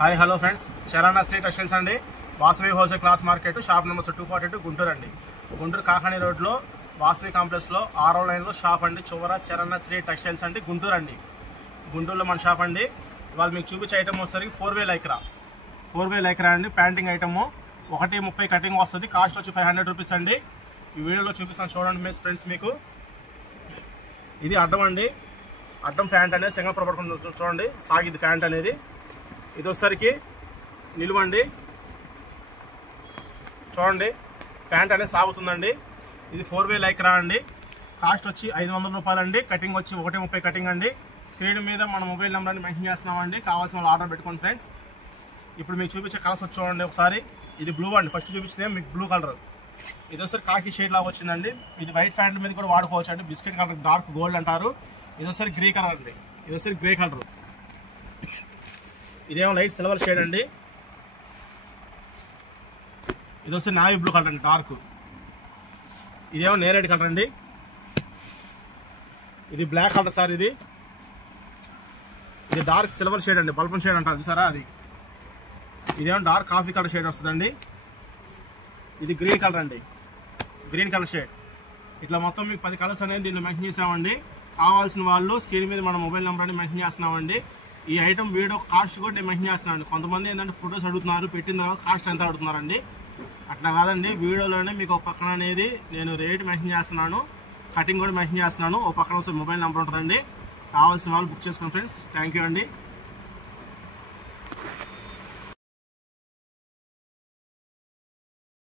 Hi hello friends, Charan Sri textiles అండి. Vasavi wholesale cloth market, shop number 242 Guntur అండి. గుంటూరు కాకాని రోడ్లో వాసవి కాంప్లెక్స్లో 6వ లైన్లో షాప్ అండి. చివర చరణ్ శ్రీ టెక్స్టైల్స్ అండి, గుంటూరు అండి. గుంటూరులో మన షాప్ అండి. ఇవాళ మీకు చూపించే ఐటమ్ వచ్చేసరికి 4-way లైక్రా అండి. ప్యాంటింగ్ ఐటమ్ 1:30 కటింగ్ వస్తుంది. కాస్ట్ వచ్చి 500 రూపీస్ అండి. ఈ వీడియోలో చూపిస్తాను చూడండి మీ ఫ్రెండ్స్. మీకు ఇది అడ్డం అండి. అడ్డం ప్యాంట్ అనేది సింగల్ పడుకుంటుంది చూడండి. సాగిది ప్యాంట్ అనేది. ఇది వచ్చేసరికి నిలువండి చూడండి. ప్యాంట్ అనేది సాగుతుందండి. ఇది 4-way లైక్రా అండి. కాస్ట్ వచ్చి 500 రూపాయలు అండి. కటింగ్ వచ్చి 1:30 కటింగ్ అండి. స్క్రీన్ మీద మన మొబైల్ నెంబర్ అని మెన్షన్ చేస్తున్నామండి. కావాల్సిన వాళ్ళు ఆర్డర్ పెట్టుకోండి ఫ్రెండ్స్. ఇప్పుడు మీకు చూపించే కలర్స్ వచ్చి చూడండి ఒకసారి. ఇది బ్లూ అండి. ఫస్ట్ చూపించింది మీకు బ్లూ కలర్. ఇది వచ్చేసరికి కాకి షేడ్ లాగా వచ్చిందండి. ఇది వైట్ ప్యాంట్ మీద కూడా వాడుకోవచ్చు అండి. బిస్కెట్ కలర్, డార్క్ గోల్డ్ అంటారు. ఇది వచ్చేసరికి గ్రే కలర్ అండి. ఇది వచ్చేసరికి గ్రే కలర్. ఇదేమో లైట్ సిల్వర్ షేడ్ అండి. ఇది వచ్చి నావీ బ్లూ కలర్ అండి, డార్క్. ఇదేమో నేరేడ్ కలర్ అండి. ఇది బ్లాక్ కలర్ సార్. ఇది డార్క్ సిల్వర్ షేడ్ అండి, బల్బన్ షేడ్ అంటారు చూసారా అది. ఇదేమో డార్క్ కాఫీ కలర్ షేడ్ వస్తుందండి. ఇది గ్రీన్ కలర్ అండి, గ్రీన్ కలర్ షేడ్. ఇట్లా మొత్తం మీకు 10 కలర్స్ అనేది దీంట్లో మెన్షన్ చేసామండి. కావాల్సిన వాళ్ళు స్క్రీన్ మీద మన మొబైల్ నెంబర్ అని మెన్షన్ చేస్తున్నామండి. ఈ ఐటమ్ వీడియో కాస్ట్ కూడా నేను మెన్షన్ చేస్తున్నాను. కొంతమంది ఏంటంటే ఫొటోస్ అడుగుతున్నారు, పెట్టిన తర్వాత కాస్ట్ ఎంత అడుగుతున్నారండి. అట్లా కాదండి, వీడియోలోనే మీకు ఒక పక్కన అనేది నేను రేట్ మెన్షన్ చేస్తున్నాను, కటింగ్ కూడా మెన్షన్ చేస్తున్నాను. ఒక పక్కన మొబైల్ నెంబర్ ఉంటుందండి. కావాల్సిన వాళ్ళు బుక్ చేసుకోండి ఫ్రెండ్స్. థ్యాంక్ యూ అండి.